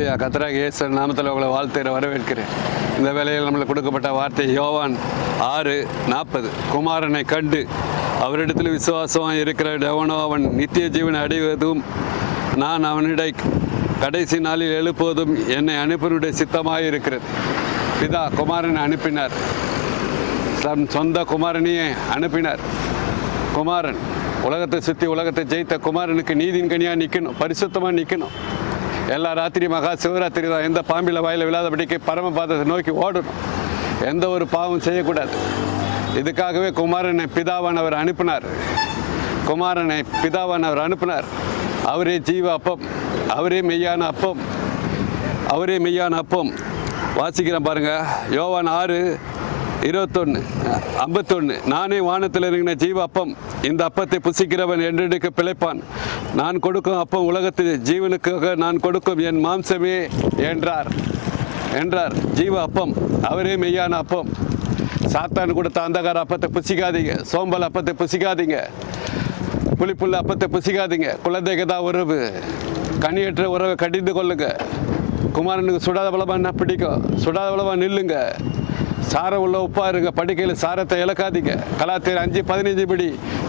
அல்லேலூயா. கர்த்தராகிய இயேசு நாமத்தில் உங்களை வாழ்த்துகிற வரவேற்கிறேன். இந்த வேளையில் நம்மளுக்கு கொடுக்கப்பட்ட வார்த்தை யோவான் 6:40. குமாரனை கண்டு அவரிடத்தில் விசுவாசமாக இருக்கிற எவனோ அவன் நித்திய ஜீவனை அடைவதும் நான் அவனிடை கடைசி நாளில் எழுப்புவதும் என்னை அனுப்பினுடைய சித்தமாக இருக்கிறது. பிதா குமாரனை அனுப்பினார், தன் சொந்த குமாரனையே அனுப்பினார். குமாரன் உலகத்தை சுற்றி உலகத்தை ஜெயித்த குமாரனுக்கு நீதியின் கனியாக நிற்கணும், பரிசுத்தமாக நிற்கணும். எல்லா ராத்திரி மகா சிவராத்திரி தான். எந்த பாம்பில் வாயில் விழாதபடிக்கு பரமபாதத்தை நோக்கி ஓடணும். எந்த ஒரு பாவம் செய்யக்கூடாது. இதுக்காகவே குமாரனை பிதாவானவர் அனுப்பினார். குமாரனை பிதாவானவர் அனுப்பினார். அவரே ஜீவ அப்பம், அவரே மெய்யான அப்பம், அவரே மெய்யான அப்பம். வாசிக்கிறேன் பாருங்க, யோவான் 6:51 நானே வானத்தில் இருக்கிற ஜீவ அப்பம், இந்த அப்பத்தை புசிக்கிறவன் என்றெடுக்க பிழைப்பான். நான் கொடுக்கும் அப்பம் உலகத்தில் ஜீவனுக்காக நான் கொடுக்கும் என் மாம்சமே என்றார். ஜீவ அப்பம், அவரே மெய்யான அப்பம். சாத்தான் கொடுத்த அந்தகார அப்பத்தை புசிக்காதீங்க, சோம்பல் அப்பத்தை புசிக்காதீங்க, புளிப்புள்ள அப்பத்தை புசிக்காதீங்க. குழந்தைக்கு தான் உறவு, கனியற்ற உறவை கடிந்து கொள்ளுங்க. குமாரனுக்கு சுடாத பலமாக என்ன பிடிக்கும், சுடாத பலமாக நில்லுங்க. சாரம் உள்ள உப்பா இருங்க, படுக்கையில் சாரத்தை இழக்காதீங்க. கலாத்தியர் 5:15 படி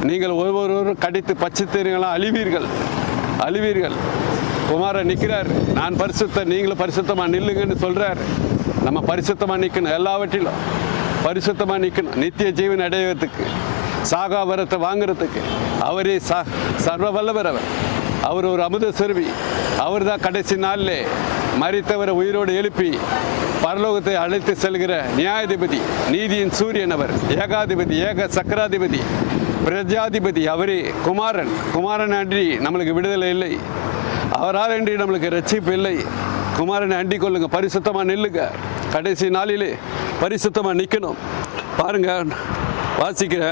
நீங்கள் ஒவ்வொருவரும் கடித்து பச்சித்தீர்களா அழிவீர்கள். குமாரன் நிற்கிறார், நான் பரிசுத்த, நீங்களும் பரிசுத்தமாக நில்லுங்கன்னு சொல்கிறார். நம்ம பரிசுத்தமாக நிற்கணும், எல்லாவற்றிலும் பரிசுத்தமாக நிற்கணும். நித்திய ஜீவன் அடைவதற்கு, சாகா வரத்தை வாங்குறதுக்கு அவரே சர்வ வல்லவர். அவர் ஒரு அமுத சுரபி. அவர் தான் கடைசி நாளிலே மரித்தவரை உயிரோடு எழுப்பி பரலோகத்தை அழைத்து செல்கிற நியாயாதிபதி, நீதியின் சூரியன். அவர் ஏகாதிபதி, ஏக சக்கராதிபதி, பிரஜாதிபதி. அவரே குமாரன் அன்றி நம்மளுக்கு விடுதலை இல்லை, அவரால் அன்றி நம்மளுக்கு ரட்சிப்பு இல்லை. குமாரனை அண்டிக் கொள்ளுங்க, பரிசுத்தமாக நில்லுங்க. கடைசி நாளிலே பரிசுத்தமாக நிற்கணும். பாருங்க, வாசிக்கிற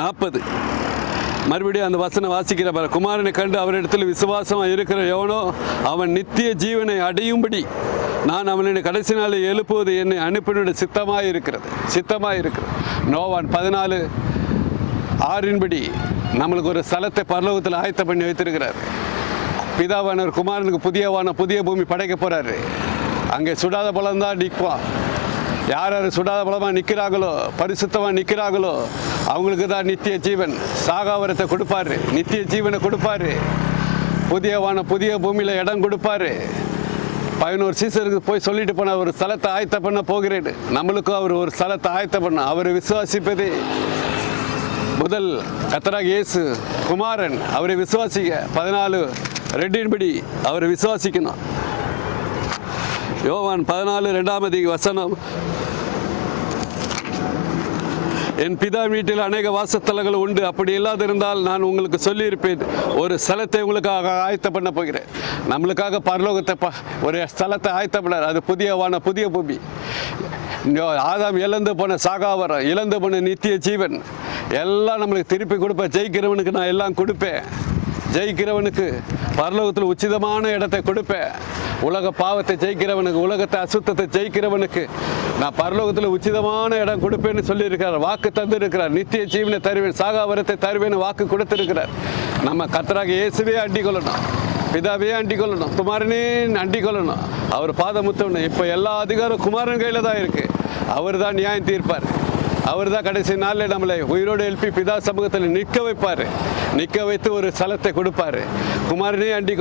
40 மறுபடியும் அந்த வசனம் வாசிக்கிற பாரு. குமாரனை கண்டு அவரிடத்தில் விசுவாசமாக இருக்கிற எவனோ அவன் நித்திய ஜீவனை அடையும்படி நான் அவனுடைய கடைசி நாளில் எழுப்புவது என்னை அனுப்பினுடைய சித்தமாக இருக்கிறது. யோவான் 14:6 நம்மளுக்கு ஒரு ஸ்தலத்தை பரலோகத்தில் ஆயத்த பண்ணி வைத்திருக்கிறார். பிதாவானவர் குமாரனுக்கு புதிய பூமி படைக்க போகிறாரு. அங்கே சுடாத பழம்தான் நிற்பான். யார் சுடாத பலமாக நிற்கிறாங்களோ, பரிசுத்தமாக நிற்கிறாங்களோ அவங்களுக்கு தான் நித்திய ஜீவன், சாகாவரத்தை கொடுப்பாரு, நித்திய ஜீவனை கொடுப்பாரு. புதிய பூமியில் இடம் கொடுப்பாரு. 11 சீசருக்கு போய் சொல்லிட்டு போன ஒரு ஸ்தலத்தை ஆயத்த பண்ண போகிறேன். நம்மளுக்கும் அவர் ஒரு ஸ்தலத்தை ஆயத்த பண்ண, அவரை விசுவாசிப்பதே முதல். கர்த்தராகிய இயேசு குமாரன், அவரை விசுவாசிக்க 14:2 அவரை விசுவாசிக்கணும். யோவான் 14:2 என் பிதா வீட்டில் அநேக வாசஸ்தலங்கள் உண்டு, அப்படி இல்லாதிருந்தால் நான் உங்களுக்கு சொல்லியிருப்பேன். ஒரு ஸ்தலத்தை உங்களுக்காக ஆயத்த பண்ண போகிறேன். நம்மளுக்காக பரலோகத்தை ஒரு ஸ்தலத்தை ஆயத்த பண்ணார். அது புதிய பூமி. ஆதாம் இழந்து போன சாகாவரம், இழந்து போன நித்திய ஜீவன் எல்லாம் நம்மளுக்கு திருப்பி கொடுப்பேன். ஜெயிக்கிறவனுக்கு நான் எல்லாம் கொடுப்பேன். ஜெயிக்கிறவனுக்கு பரலோகத்தில் உச்சிதமான இடத்தை கொடுப்பேன். உலக பாவத்தை ஜெயிக்கிறவனுக்கு, உலகத்தை அசுத்தத்தை ஜெயிக்கிறவனுக்கு நான் பரலோகத்தில் உச்சிதமான இடம் கொடுப்பேன்னு சொல்லியிருக்கிறார். வாக்கு தந்திருக்கிறார். நித்திய ஜீவனை தருவேன், சாகாவரத்தை தருவேன்னு வாக்கு கொடுத்திருக்கிறார். நம்ம கர்த்தராகிய இயேசுவே அண்டிக் கொள்ளணும், பிதாவே அண்டிக் கொள்ளணும், குமாரனே அண்டிக் கொள்ளணும். அவர் பாதமுத்தணும். இப்போ எல்லா அதிகாரம் குமாரன் கையில் தான் இருக்குது. அவர் தான் நியாயம் தீர்ப்பார். அவர் தான் கடைசி நாளில் நம்மளை உயிரோடு எழுப்பி பிதா சமூகத்தில் நிற்க வைப்பார். நிற்க வைத்து ஒரு ஸ்தலத்தை கொடுப்பார். குமாரனே அண்டிக்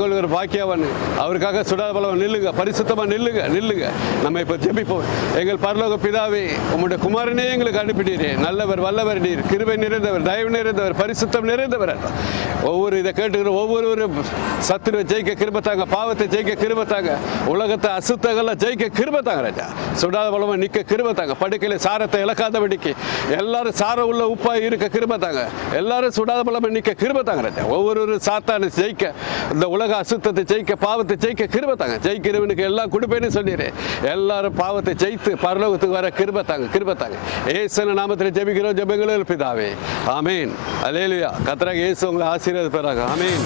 கொள்ளுகிற பாக்கியவன். அவருக்காக சுடாத பலம் நில்லுங்க, பரிசுத்தமாக நில்லுங்க. நம்ம இப்போ ஜெபிப்போம். எங்கள் பரலோக பிதாவே, உம்முடைய குமாரனே எங்களுக்கு அனுப்பினீரே. நல்லவர், வல்லவர் நீர், கிருபை நிறைந்தவர், தயவு நிறைந்தவர், பரிசுத்தம் நிறைந்தவர். இதை கேட்டுக்கிற ஒவ்வொருவரும் சத்துருவை ஜெயிக்க கிருபத்தாங்க, பாவத்தை ஜெயிக்க கிருபத்தாங்க, உலகத்தை அசுத்தங்களை ஜெயிக்க கிருபத்தாங்க ராஜா. சுடாத பலமாக நிற்க கிருபத்தாங்க. படுக்கையில் சாரத்தை இழக்காதபடிக்கு எல்லாரும் சாரம் உள்ள உப்பா இருக்க கிருபத்தாங்க. எல்லாரும் சுடாத பலமாக நிற்க கிருபத்தாங்க ராஜா. ஒவ்வொரு சாத்தானை ஜெயிக்க, இந்த உலக அசுத்தத்தை ஜெயிக்க, பாவத்தை ஜெயிக்க கிருபத்தாங்க. ஜெயிக்கிறவனுக்கு எல்லாம் கொடுப்பேன்னு சொல்லிடுறேன். எல்லாரும் பாவத்தை ஜெயித்து பரலோகத்துக்கு வர கிருபத்தாங்க. இயேசு நாமத்தில் ஜெபிக்கிறோம், ஜெபங்கள் பிதாவே, ஆமேன். அல்லேலூயா. கர்த்தராகிய இயேசு உங்களை ஆசீர்வதிப்பாராக. ஆமேன்.